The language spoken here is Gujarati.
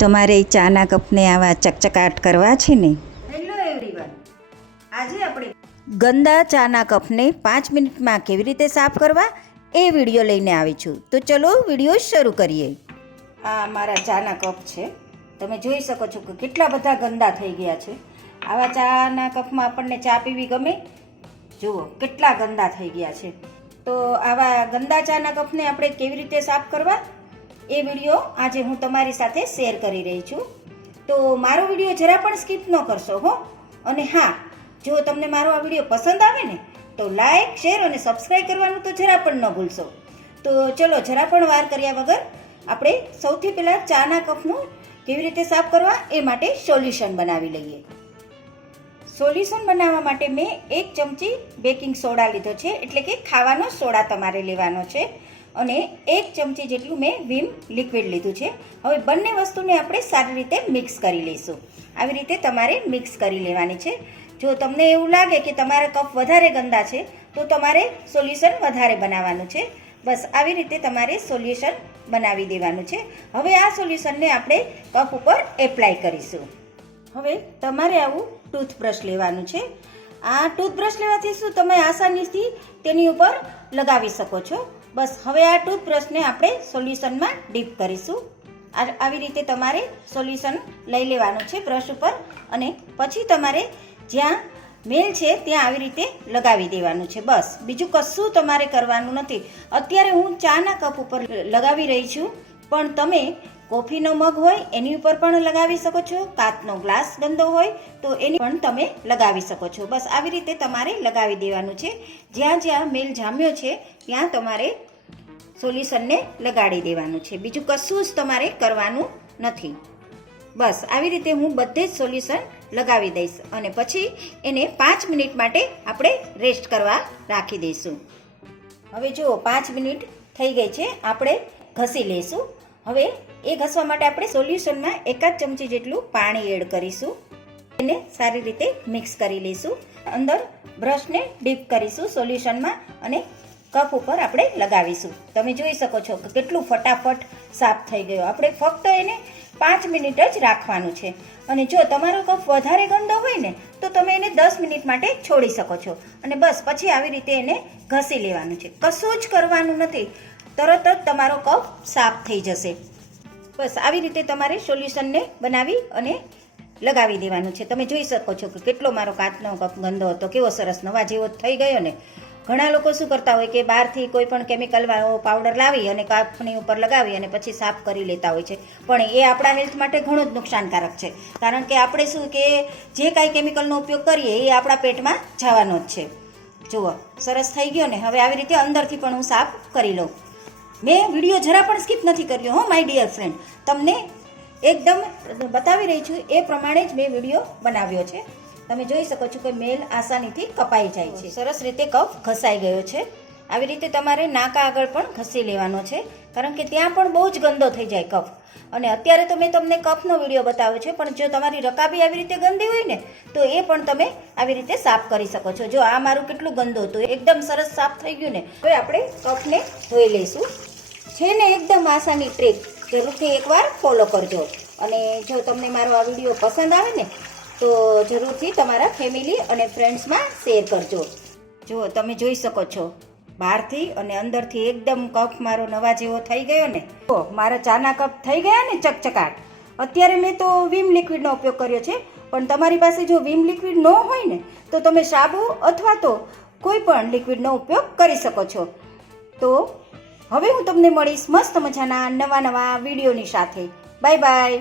તમારે ચાના કપને આવા ચકચકાટ કરવા છે ને. હેલો એવરીવન, આજે આપણે ગંદા ચાના કપને 5 મિનિટમાં કેવી રીતે સાફ કરવા એ વિડીયો લઈને આવી છું. તો ચલો વિડીયો શરૂ કરીએ. આ મારા ચાના કપ છે. તમે જોઈ શકો છો કે કેટલા બધા ગંદા થઈ ગયા છે. આવા ચાના કપમાં આપણને ચા પીવી ગમે? જુઓ કેટલા ગંદા થઈ ગયા છે. તો આવા ગંદા ચાના કપને આપણે કેવી રીતે સાફ કરવા એ વિડીયો આજે હું તમારી સાથે શેર કરી રહી છું. તો મારો વિડીયો જરા પણ સ્કીપ ન કરશો હો. અને હા, જો તમને મારો આ વિડીયો પસંદ આવે ને તો લાઈક, શેર અને સબસ્ક્રાઈબ કરવાનું તો જરા પણ ન ભૂલશો. તો ચલો જરા પણ વાર કર્યા વગર આપણે સૌથી પહેલાં ચાના કપનું કેવી રીતે સાફ કરવા એ માટે સોલ્યુશન બનાવી લઈએ. સોલ્યુશન બનાવવા માટે મેં 1 ચમચી બેકિંગ સોડા લીધો છે, એટલે કે ખાવાનો સોડા તમારે લેવાનો છે. અને 1 ચમચી જેટલું મેં વિમ લિક્વિડ લીધું છે. હવે બંને વસ્તુને આપણે સારી રીતે મિક્સ કરી લઈશું. આવી રીતે તમારે મિક્સ કરી લેવાની છે. જો તમને એવું લાગે કે તમારા કપ વધારે ગંદા છે તો તમારે સોલ્યુશન વધારે બનાવવાનું છે. બસ આવી રીતે તમારે સોલ્યુશન બનાવી દેવાનું છે. હવે આ સોલ્યુશનને આપણે કપ ઉપર એપ્લાય કરીશું. હવે તમારે આવું ટૂથબ્રશ લેવાનું છે. આ ટૂથબ્રશ લેવાથી શું તમે આસાનીથી તેની ઉપર લગાવી શકો છો. બસ હવે આ ટૂથબ્રશને આપણે સોલ્યુશનમાં ડીપ કરીશું. આવી રીતે તમારે સોલ્યુશન લઈ લેવાનું છે બ્રશ ઉપર, અને પછી તમારે જ્યાં મેલ છે ત્યાં આવી રીતે લગાવી દેવાનું છે. બસ બીજું કશું તમારે કરવાનું નથી. અત્યારે હું ચાના કપ ઉપર લગાવી રહી છું, પણ તમે કોફીનો મગ હોય એની ઉપર પણ લગાવી શકો છો. કાચનો ગ્લાસ ગંદો હોય તો એની પણ તમે લગાવી શકો છો. બસ આવી રીતે તમારે લગાવી દેવાનું છે. જ્યાં જ્યાં મેલ જામ્યો છે ત્યાં તમારે સોલ્યુશનને લગાડી દેવાનું છે. બીજું કશું જ તમારે કરવાનું નથી. બસ આવી રીતે હું બધે જ સોલ્યુશન લગાવી દઈશ અને પછી એને 5 મિનિટ માટે આપણે રેસ્ટ કરવા રાખી દઈશું. હવે જુઓ 5 મિનિટ થઈ ગઈ છે. આપણે ઘસી લઈશું. હવે એ ઘસવા માટે આપણે સોલ્યુશનમાં 1 ચમચી જેટલું પાણી એડ કરીશું. એને સારી રીતે મિક્સ કરી લઈશું. અંદર બ્રશને ડીપ કરીશું સોલ્યુશનમાં અને કપ ઉપર આપણે લગાવીશું. તમે જોઈ શકો છો કે કેટલું ફટાફટ સાફ થઈ ગયો. આપણે ફક્ત એને 5 મિનિટ જ રાખવાનું છે. અને જો તમારો કપ વધારે ગંદો હોય ને તો તમે એને 10 મિનિટ માટે છોડી શકો છો. અને બસ પછી આવી રીતે એને ઘસી લેવાનું છે. કશું જ કરવાનું નથી. તરત જ તમારો કપ સાફ થઈ જશે. બસ આવી રીતે તમારે સોલ્યુશનને બનાવી અને લગાવી દેવાનું છે. તમે જોઈ શકો છો કે કેટલો મારો કાચનો કપ ગંદો હતો, કેવો સરસ નવા જેવો થઈ ગયો ને. ઘણા લોકો શું કરતા હોય કે બહારથી કોઈ પણ કેમિકલ વાળો પાવડર લાવી અને કપની ઉપર લગાવી અને પછી સાફ કરી લેતા હોય છે, પણ એ આપણા હેલ્થ માટે ઘણું જ નુકસાનકારક છે. કારણ કે આપણે શું કે જે કાંઈ કેમિકલનો ઉપયોગ કરીએ એ આપણા પેટમાં જવાનો જ છે. જુઓ સરસ થઈ ગયો ને. હવે આવી રીતે અંદરથી પણ હું સાફ કરી લઉં. મેં વિડીયો જરા પણ સ્કીપ નથી કર્યો હો માય ડિયર ફ્રેન્ડ. તમને એકદમ બતાવી રહી છું એ પ્રમાણે જ મેં વિડીયો બનાવ્યો છે. તમે જોઈ શકો છો કે મેલ આસાનીથી કપાઈ જાય છે. સરસ રીતે કપ ઘસાઈ ગયો છે. આવી રીતે તમારે નાકા આગળ પણ ઘસી લેવાનો છે, કારણ કે ત્યાં પણ બહુ જ ગંદો થઈ જાય કપ. અને અત્યારે તો મેં તમને કપનો વિડીયો બતાવ્યો છે, પણ જો તમારી રકાબી આવી રીતે ગંદી હોય ને તો એ પણ તમે આવી રીતે સાફ કરી શકો છો. જો આ મારું કેટલું ગંદુ હતું, એકદમ સરસ સાફ થઈ ગયું ને. હવે આપણે કપને ધોઈ લઈશું. છે ને એકદમ આસાની ટ્રીક, જરૂરથી એકવાર ફોલો કરજો. અને જો તમને મારો આ વિડીયો પસંદ આવે ને તો જરૂરથી તમારા ફેમિલી અને ફ્રેન્ડ્સમાં શેર કરજો. જો તમે જોઈ શકો છો બહારથી અને અંદરથી એકદમ કપ મારો નવા જેવો થઈ ગયો ને. તો મારા ચાના કપ થઈ ગયા ને ચકચકાટ. અત્યારે મેં તો વિમ લિક્વિડનો ઉપયોગ કર્યો છે, પણ તમારી પાસે જો વિમ લિક્વિડ ન હોય ને તો તમે સાબુ અથવા તો કોઈ પણ લિક્વિડનો ઉપયોગ કરી શકો છો. તો હવે હું તમને મળીશ મસ્ત મજાના નવા વિડીયોની સાથે. Bye bye.